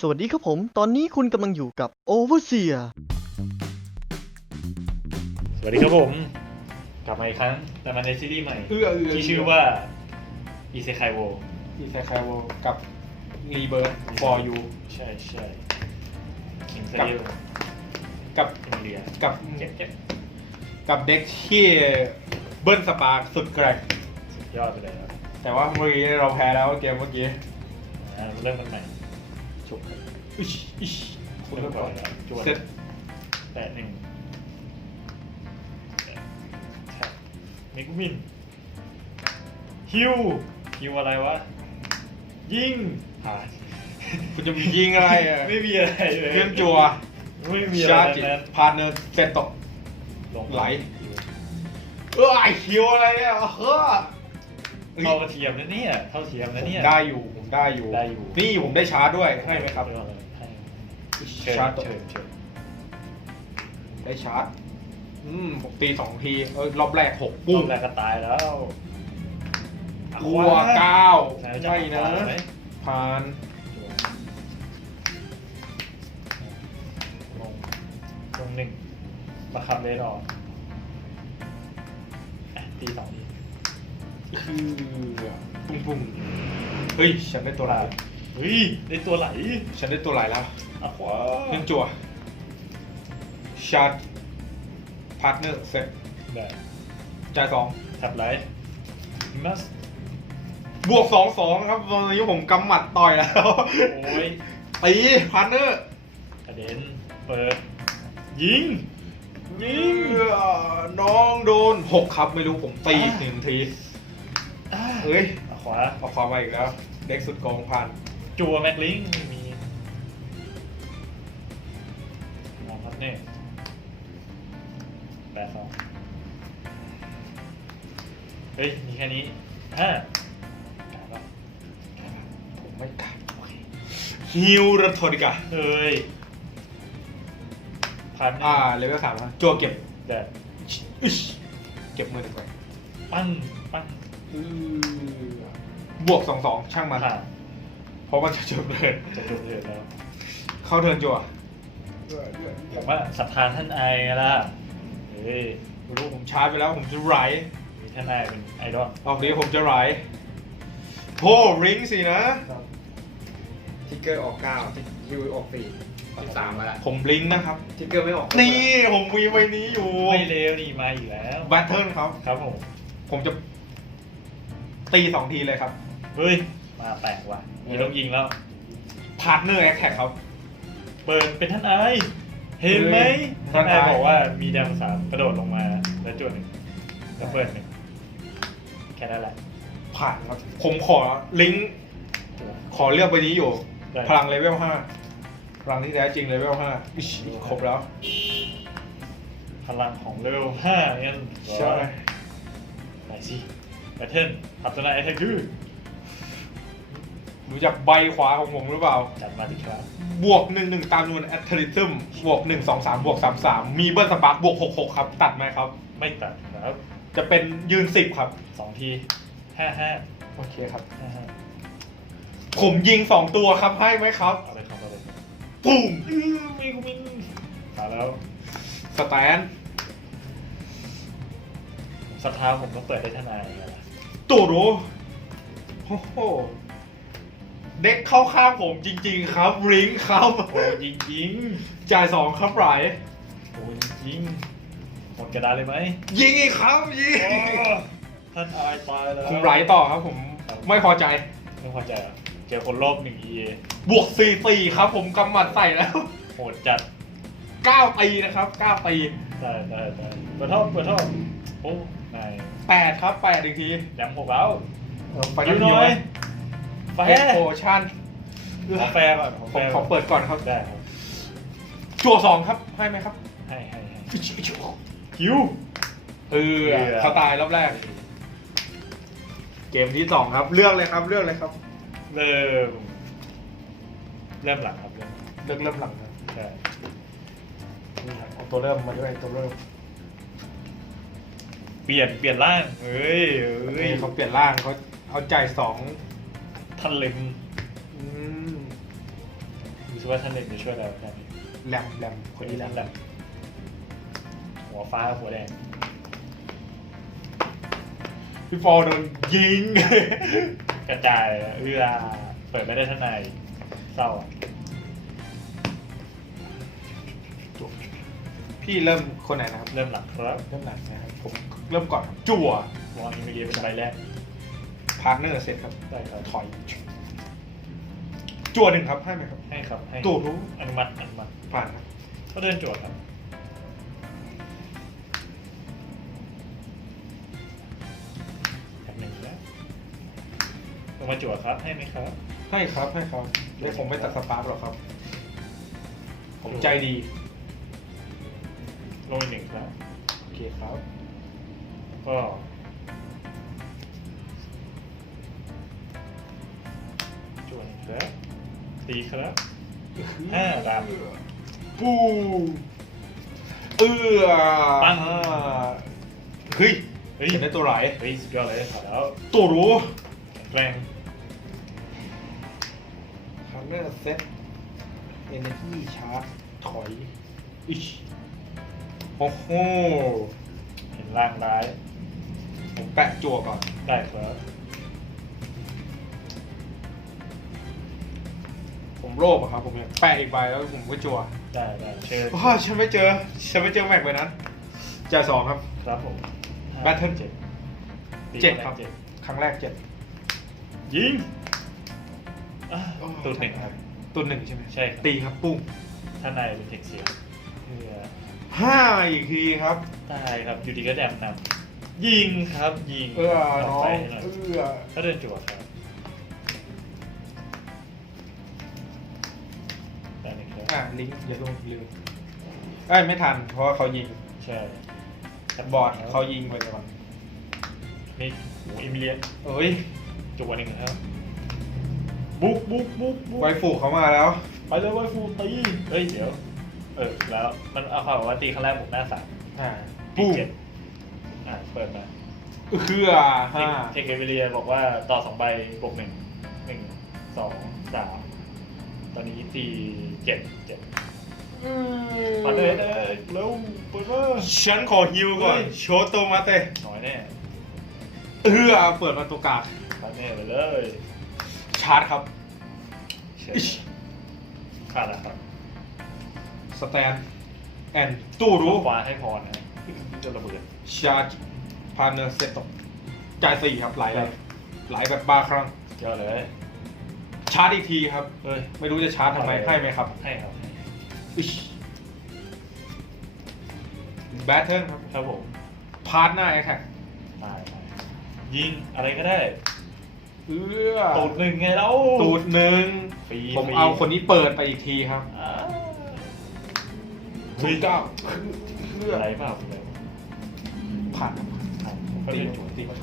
สวัสดีครับผม ตอนนี้คุณกำลังอยู่กับ Overseer สวัสดีครับผม กลับมาอีกครั้งแต่มาในซีรีส์ใหม่ เอื้อเอื้อที่ชื่อว่าอีเซคายโวอีไซคายโวกับรีเบิร์ for you ใช่ใช่คิงเซกับลกับอินเดียกับเจ็บเจ็บกับเด็กที่เบิ้ลสปาร์คสุดแกร่งสุดยอดไปเลยครับแต่ว่าเมื่อกี้เราแพ้แล้วเกมเมื่อกี้อ่าเริ่มกันใหม่ ฉุกครับอิชอิชคุณเริ่ก็มก่ก่ออนนแล้วจวนเซ็ตแปดหนึ่งแท็บมิกวินฮิวฮิวอะไรวะ ยิงผ่านคุณจะมียิงอะไรอะไม่มีอะไรเลยเครื่องจัวไม่มีอะไรชาทั้จิงนั้นพาร์เนอร์เซตโตะลงไหลเออไอคิวอะไรอะเฮ้อเท่ากระเทียมนะเนี่ยเท่าเทียมผนะมเนี่ยได้อยู่ผม ได้อยู่ ได้อยู่ นี่ผมได้ชาร์จด้วยให้ไหมครับเดี๋ยวก่อนเลยให้เชิญชาร์จ เชิญเชิญได้ชาร์จ อืมผมตีสองทีเออรอบแรกหกปุ้ปุ้มมแรกก็ตายแล้วอะกัวเก้าใช่ใช่นะ ไหมผ่านลงลงหนึ่งมาขับเลนออกอะตีสองทีคือปุ้งปุ้ง เฮ้ย ฉันได้ตัวไหลเฮ้ยได้ตัวไหลฉันได้ตัวไหลแล้วอะขวาเครื่องจั่วชาร์จพาร์ทเนอร์เซ็ตได้จ่ายสองขับไหลมัสบวกสองสองครับตอนนี้ผมกำหมัดต่อยแล้วโอ้ยตีพาร์ทเนอร์กระเด็นเปิด ยิงยิงน้องโดนหกครับไม่รู้ผมตีหนึ่งทีอ่าเฮ้ยอะ ขวาออกความมาอีกแล้ว เด็กสุดโกงผ่านจัวแม็กลิงไม่มีมองพัดเน่แปดสองเฮ้ย มีแค่นี้ห้าการปะผมไม่กัดโอเคฮิวรัทอนิกาเฮ้ยพันอ่าเลเวลสามนะจั่วเก็บแดดอิ๊ชเก็บมือหนึ่งไปปั้นปั้น บวกสองสองช่างมันผ่านเพราะมันจะจบเลย จะจบเถิดแล้วเข้าเทิร์นจั่วผมว่าศรัทธาท่านไอไงล่ะเฮ้ยไม่รู้ผมชาร์จไปแล้วผมจะไหลมีท่านไอเป็นไอดอลรอบนี้ผมจะไหลโหริงสินะ ทิกเกอร์ออกเก้าฮิวออกสี่สิบสามมาแล้วผมลิงก์นะครับ ทิกเกอร์ไม่ออกนี่ผมมีไว้นี้อยู่ไม่เลวนี่มาอีกแล้ว แบทเทิลครับ ครับผมผมจะตีสองทีเลยครับ เฮ้ย มาแปลกว่ะมีต้องยิงแล้ว พาร์ทเนอร์แอคแท็กครับ เปิดเป็นท่านไอเห็นไหมเฮ้ยท่านไอท่านไอบอกว่ามีดาวสามกระโดดลงมาแล้วจุดหนึ่งแล้วเปิดหนึ่งแค่นั้นแหละ ผ่านครับ ผมขอลิงก์จุดขอเลือกไปนี้อยู่ ได้ พลังเลเวลห้าพลังที่แท้จริงเลเวลห้าอิ๊ชครบแล้ว พลังของเลเวลห้าเนี่ยใช่ ไหนสิแบทเทิลทับตัวไหนไอเทคคือ รู้จักใบขวาของผมหรือเปล่า จัดมาที่ครับ บวกหนึ่งหนึ่งตามจำนวนแอตเทริซึมบวกหนึ่งสองสามบวกสามสามมีเบิร์สปาร์กบวกหกหกครับ ตัดไหมครับ ไม่ตัดครับจะเป็นยืนสิบครับ สองทีห้าห้าโอเคครับ ห้าห้าผมยิงสองตัวครับให้ไหมครับเอาเลยครับเอาเลยปุ้งอื้อมีกูมินมาแล้วสแตนศรัทธาผมก็เปิดได้ทนายกันละตูโรโอ้โห เด็กเข้าข้างผมจริง ๆ ครับริงครับโอ้ยิงยิงจ่ายสองครับไหลโอ้ยิงยิงหมดกระดานเลยไหมยิงอีกครับยิงโอ้ท่านอายตายแล้วผมไหลต่อครับผมไม่พอใจ ไม่พอใจเหรอเจอคนรอบหนึ่งเอบวกสี่สี่ครับผมกำหมัดใส่แล้วโหดจัดเก้าตีนะครับเก้าตีได้ได้ได้เปิดท่อเปิดท่อโอ้นายแปดครับแปดอีกที แดมหกแล้วเออไปยิวหน่อย แฟเอ็กร์โพชั่นขอแฟร์ก่อนขอผแฟมร์ขอเปิดก่อนครับ ได้ครับจั่วสองครับให้ไหมครับให้ให้ให้อิชิอิชิคิวเออเขาตายรอบแรก เกมที่สองครับ เลือกเลยครับ เลือกเลยครับ เริ่ม เริ่มหลังครับเริ่มเลือกเริ่มหลังนะใช่นี่ครับเอาตัวเริ่มมาด้วยตัวเริ่ม เปลี่ยนเปลี่ยนร่างเฮ้ยเฮ้ยเขาเปลี่ยนร่างเขาเอาจ่ายสอง ท่านเล็มอืมรู้สึกว่าท่านหนึ่งจะช่วยเราได้ไหมแรมแรมคนนี้แรมแหละหัวฟ้ากับหัวแดงพี่ฟอร์โดนยิง กระจายเอื้อเปิดไม่ได้ท่านในเศร้าอะพี่เริ่มคนไหนนะครับ เริ่มหลังครับเริ่มหลังนะครับผมเริ่มก่อนครับจั่ววางอิมิเลียเป็นใบแรกพาร์ทเนอร์เสร็จครับ ได้ครับถอย จั่วหนึ่งครับให้ไหมครับ ให้ครับให้ตู่รู้อนุมัติอนุมัติผ่านครับก็เดินจวดครับ แบบหนึ่งแล้วลงมาจวดครับ ให้ไหมครับ ให้ครับให้ครับเดี๋ยวผมไม่ตัดสปาร์กหรอกครับ ผมใจดี ลงอีกหนึ่งครับ โอเคครับ ก็ ครับตีครับห้าดาบปูเอื้อปัง เฮ้ยเฮ้ยเห็นได้ตัวไหลเฮ้ยสุดยอดเลยขอแล้วตัวรู้แกร่งพาร์ทเนอร์เซ็ตเอเนจีชาร์จถอยอิชโอ้โหเห็นร่างร้ายผมแปะจั่วก่อนได้ครับ โลภอะครับผมเนี่ยแปะอีกใบแล้วผมก็จั่วได้ได้เชิญโอ้ฉันไม่เจอ ฉันไม่เจอแม็กใบนั้นจ่ายสองครับ ครับผม Battle เจ็ดตีเจ็ดครับเจ็ดครั้งแรกเจ็ดยิงอะตัวหนึ่งครับ ตัวหนึ่งใช่ไหมใช่ครับ ตีครับปุ้งถ้านายเป็นเทคเสียงเพื่อห้าอีกทีครับ ตายครับอยู่ดีก็แดมนำยิงครับยิงเอื้อต่น้อไปงให้หน่อยเอื้อถ้าเดินจั่วครับ อะลิงก์อย่าลงลืมเอ้ยไม่ทัน เพราะว่าเขายิงใช่บอร์ดเขายิงไปก่อนนี่โอ้อิมิเลียนเอ้ยจั่วหนึ่งครับบุกบุกบุกบุกไวฟูเขามาแล้ว ไปเลยไวฟูตีเฮ้ยเดี๋ยว เออแล้วมันเอาความว่าตีครั้งแรกบวกหน้าสามอ่าตีปุ้งเจ็ดอ่าเปิดมาเอื้อห้าเทคเอเวเรียบอกว่าต่อสองใบบวกหนึ่งหนึ่งสองสาม ตอนนี้ตีเจ็ดเจ็ดมาเลยเด้อเร็วเปิดมาฉันขอฮิวก่อนเฮ้ยโชโตมาเตะน้อยแน่เอื้อเปิดมาตัวกากขาดแน่ไปเลยชาร์จครับเชิญขาดแล้วครับสแตนแอนตู้รู้ขวาให้พรนะจะระเบิดชาร์จพาร์เนอร์เซตตกจ่ายสี่ครับไหลเลยไหลแบบบ้าครั้งเจ้าเลย ชาร์จอีกทีครับ เฮ้ยไม่รู้จะชาร์จทำไมให้ไหมครับให้ครับแบทเทิลครับ ครับผมพาร์ทหน้าแอคแท็กตายตายยิงอะไรก็ได้เอื้อตูดหนึ่งไงแล้วตูดหนึ่งฟรีผมฟรีเอาคนนี้เปิดไปอีกทีครับอ่าศูนย์เก้าเอื้ออะไรเปล่าอะไรผ่านผมก็ตีเล่นจุดตีมา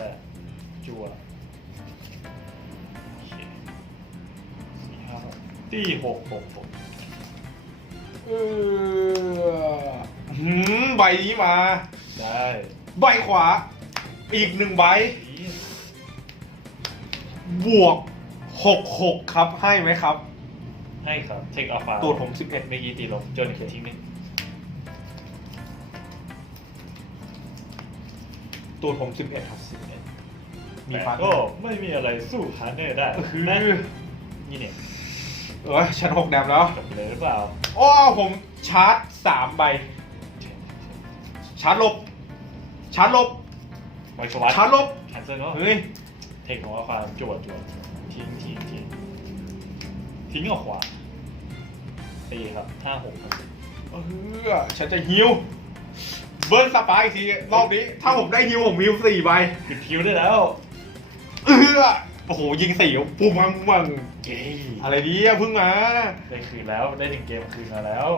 แปะจั่วโอเคสี่ห้าหกตีหกหกหกเออหืมใบนี้มา ได้ใบขวา อีกหนึ่งใบ อีบวกหกหกครับให้ไหมครับ ให้ครับ เทคอัลฟาตูดผม11เมื่อกี้ตีลงจนอีกทีนึง ตัวผมสิบเอ็ดครับมีแต่ฟันก็ไม่มีอะไรสู้ฮาร์เนอร์ได้คือนะนี่เนี่ยเออชั้นหกแดมแล้วจบไปเลยหรือเปล่าโอ้ผมชาร์จสามใบ ชาร์จลบ ชาร์จลบไวสวัสชาร์จลบแคนเซิลเนาะเฮ้ยเทคของอัลฟาจวดจวดทิ้งทิ้งทิ้งทิ้งออกขวาตีครับห้าหกครับเออฉันจะฮิว เบิร์นสปาอีกทีรอบนี้ ถ้าผมได้ฮิวผมฮิวสี่ใบปิดคิวได้แล้ว เออโอ้โหยิงสี่ปุ๊บมังมังเย้อะไรดีอะเพิ่งมา ได้คืนแล้วได้หนึ่งเกมคืนมาแล้ว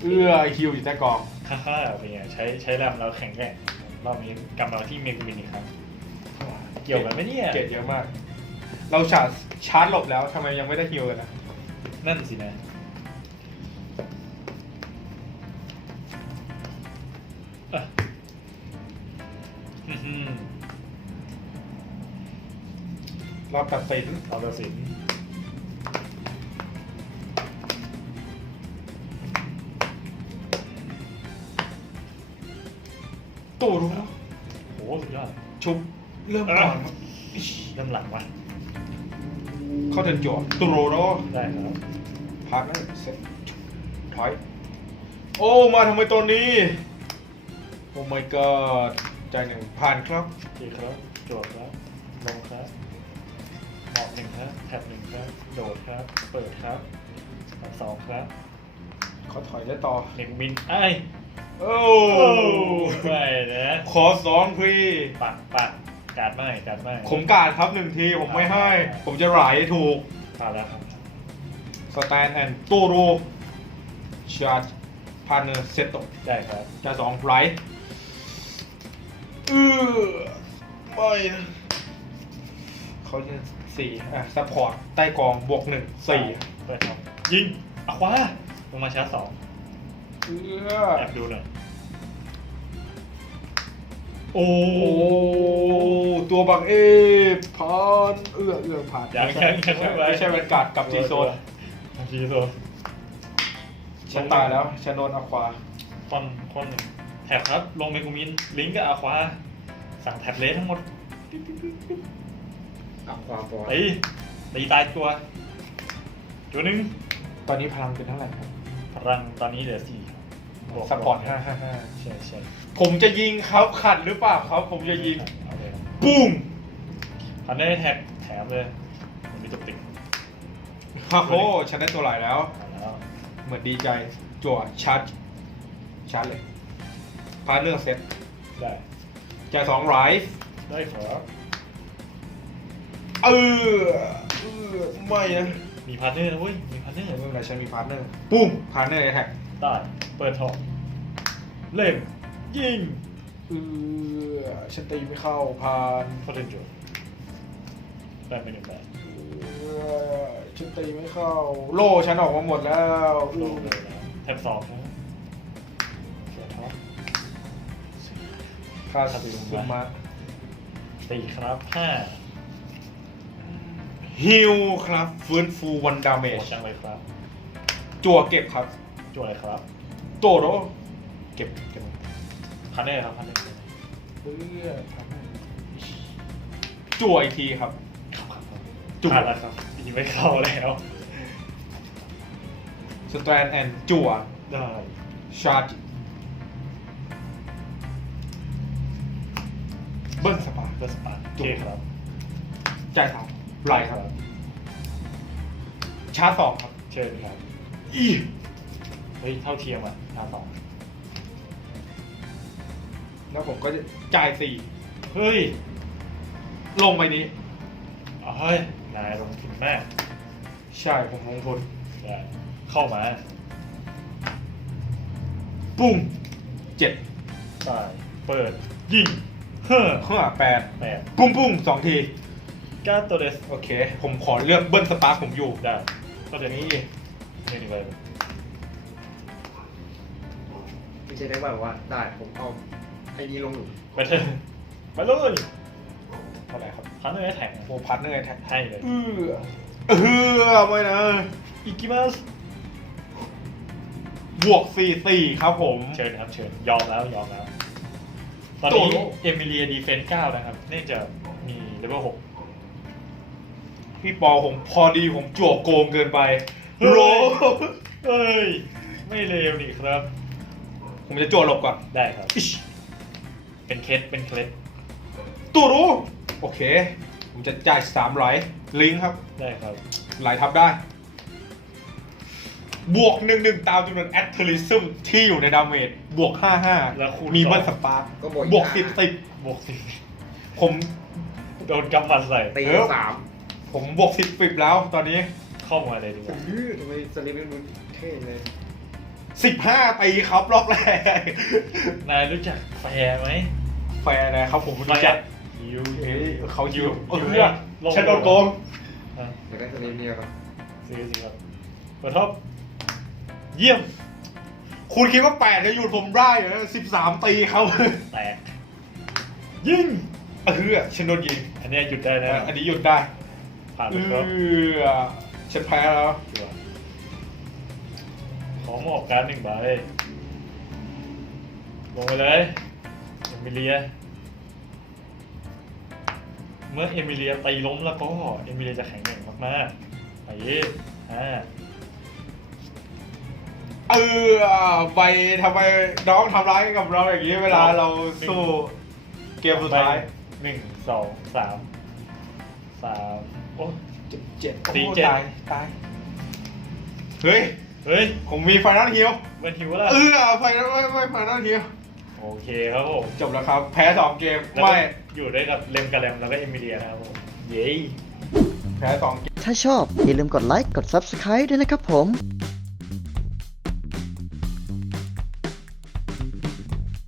เออฮิวอยู่แต่กองฮ่าฮ่าเป็นไงใช้ใช้แรมเราแข็งแกร่งรอบนี้กลับมาที่เมกบินอีกครั้งเกี่ยวกันไหมเนี่ยเกรดเยอะมาก เราชาร์จชาร์จหลบแล้วทำไมยังไม่ได้ฮิวกันนะนั่นสินะ ป่รอบตัดสินรอบตัดสินตัวรู้แล้โหสุดยอด ชุบเริ่มก่อนครับเริ่มหลังวะเข้าเดินจวบตัวรโรได้ครับพักนะเซ็ตถอย โอ้ มาทำไมตอนนี้ อ้ my god ใจหนึ่งผ่านครับดีครับโจทย์ครับลงครับหมอกหนึ่งครับแท็บหนึ่งครับโดดครับ เปิดครับตัดสองครับขอถอยได้ต่อหนึ่งมินไอ้ยโอ้โอ้ไม่นะขอสองพีปักปักการไม่การไม่ผมกาดครับหนึ่งทีผมไม่ให้ ผมจะไหลถูกผ่านแล้วครับสแตนแอนตู้รูชาร์จพาร์เนอร์เซตตได้ครับจะสองไร เออไม่นะเขาจะสี่อะซัพพอร์ตใต้กองบวกหนึ่งสี่เปิดครับยิงอะคว้าลงมาชาร์จสองเออแอบดูหน่อยโอ้โอ้ตัวบังเอฟผ่านเอื้อเอื้อผ่านยังไม่ยังใช่ยังไม่ใช่แวนการ์ดกับจีโซนจีโซนฉันตายแล้วฉันโดนอควาคอนคอนหนึ่ง แท็บครับ ลงเมกูมิน ลิงก์กับอาควา สั่งแท็บเลสทั้งหมดอัพความฟอร์ตีตีตายตัวตัวหนึ่งตอนนี้พลังเป็นเท่าไหร่ครับพลังตอนนี้เหลือสี่บวกซัพพอร์ตห้าห้าห้าใช่ใช่ผมจะยิงครับขัดหรือเปล่าครับผมจะยิงเอาเลยครับปุ้งพันได้แท็บแถมเลยผมมีตุกติกฮ่าโหฉันได้ตัวไหลแล้ว เอาแล้ว เหมือนดีใจจั่วชาร์จชาร์จเลย พาร์เนอร์เซ็ตได้จ่ายสองไรฟ์ได้ครับเออเออไม่นะมีพาร์ทเนอร์นะเว้ยมีพาร์ทเนอร์ไม่เป็นไรฉันมีพาร์ทเนอร์ปุ้งพาร์ทเนอร์แท็กได้เปิดทองเล่มยิงเออฉันตีไม่เข้าพานพอเดนโจได้ไม่หนึ่งแบบเออฉันตีไม่เข้า โล่ฉันออกมาหมดแล้วโลงเลยนะแท็บสองนะ ค่าสติขึ้นมาตีครับห้าฮิลครับ ฟื้นฟูวันดาเมโหจดจังเลยครับ จั่วเก็บครับจั่วอะไรครับโตโรเก็บเก็บพันเนอร์ครับพันเนอร์เพื่อทำให้จั่วอีกทีครับ ครับครับครับจั่วผ่านแล้วครับยิงไม่เข้าแล้วสแตนแอนจั่วได้ชาร์จ บิ้ลสปาร์เบอร์สปาร์โอเคครับ จ่ายสามไหลครับ ชาร์จสองครับ เชิญครับ อีเฮ้ยเท่าเทียมอะหน้าสองแล้วผมก็จะจ่ายสี่เฮ้ย ลงไปนี้เอาเฮ้ยนายลงทุนมากใช่ผมลงทุนได้เข้ามาปุ้งเจ็ดตายเปิด ยิง เฮ้อห้าแปดแปดปุ้งปุ้งสองทีก้าตัวเดสโอเค ผมขอเลือกเบิ้ลสปาร์คผมอยู่ได้ตัวเดสนี่นี่นี่เลยไม่ใช่ได้ว่าได้ผมเอาไอ้นี้ลงหลุมไปเถอะไปเลยเท่าไหร่ครับพันเนอร์แท็กโมพาร์ทเนอร์แท็กให้เลยเออเออไม่นะอิกิมัสบวกสี่สี่ครับผม เชิญครับเชิญยอมแล้วยอมแล้ว ตอนโตนี้โร่เอมิเลียดีเฟนส์เก้านะครับ เนื่องจากมีเลเวลหกพี่ปอผมพอดีผมจั่วโกงเกินไปเฮ้ยโรเอ้ย ไม่เลวนี่ครับ ผมจะจั่วหลบก่อน ได้ครับอิชเป็นเคสเป็นเคสตัวรู้โอเค ผมจะจ่ายสามร้อยลิงก์ครับ ได้ครับไหลทับได้ บวกหนึ่งหนึ่งตามจำนวนแอตเทอริซึมที่อยู่ในดาเมจบวกห้าห้าแล้วคูณมีสอง เบิ้ลสปาร์คก็บวกบวกสิบสิบบวกสิผมโดนกำมันใส่ตีเออสามผมบวกสิบสิบแล้วตอนนี้เข้ามาเลยดีกว่าอื้อทำไมสลิปมันดูเท่เลยสิบห้าตีครับรอบแรก นายรู้จักแฟร์ไหมแฟร์นะครับผมรู้จักฮิวเอ้ยเขายิวเอฮิวอให้ลงฉันโดนโกงอะอยากได้สลิปเนี่ยครับซื้อสิครับเปิดท็อป เยี่ยม คุณคิดว่าแปดจะหยุดผมได้เหรอสิบสามตีเขาแตกยิงเออฉันโดนยิงอันเนี้ยหยุดได้แล้วอันนี้หยุดได้ผ่านเอแล้วครับอฉันแพ้แล้วจัวขอหมอบการดหนึ่งใบลงไปเลย เอมิเลีย เมื่อเอมิเลียตีล้มแล้วก็เอมิเลียจะแข็งแกร่งมากๆไปห้า เออใบทำไมน้องทำร้ายกับเราอย่างนี้เวลาเราสู้เกมสุดท้ายหนึ่งสองสามสามโอ้ เจ็ดเจ็ดสี่โอ้เจ็ดตายตายเฮ้ย เฮ้ยผมมีไฟนอลฮิลเป็นหิวแล้วเออไฟนอลไม่ไม่ไฟนอลฮิลโอเคครับผมจบแล้วครับ แพ้สองเกมแล้วก็ไม่ อยู่ด้วยกับเลมกับแรมแล้วก็เอมิเลียนะครับผมเย้ แพ้สองเกม ถ้าชอบอย่าลืมกดไลค์ กด Subscribe ด้วยนะครับผม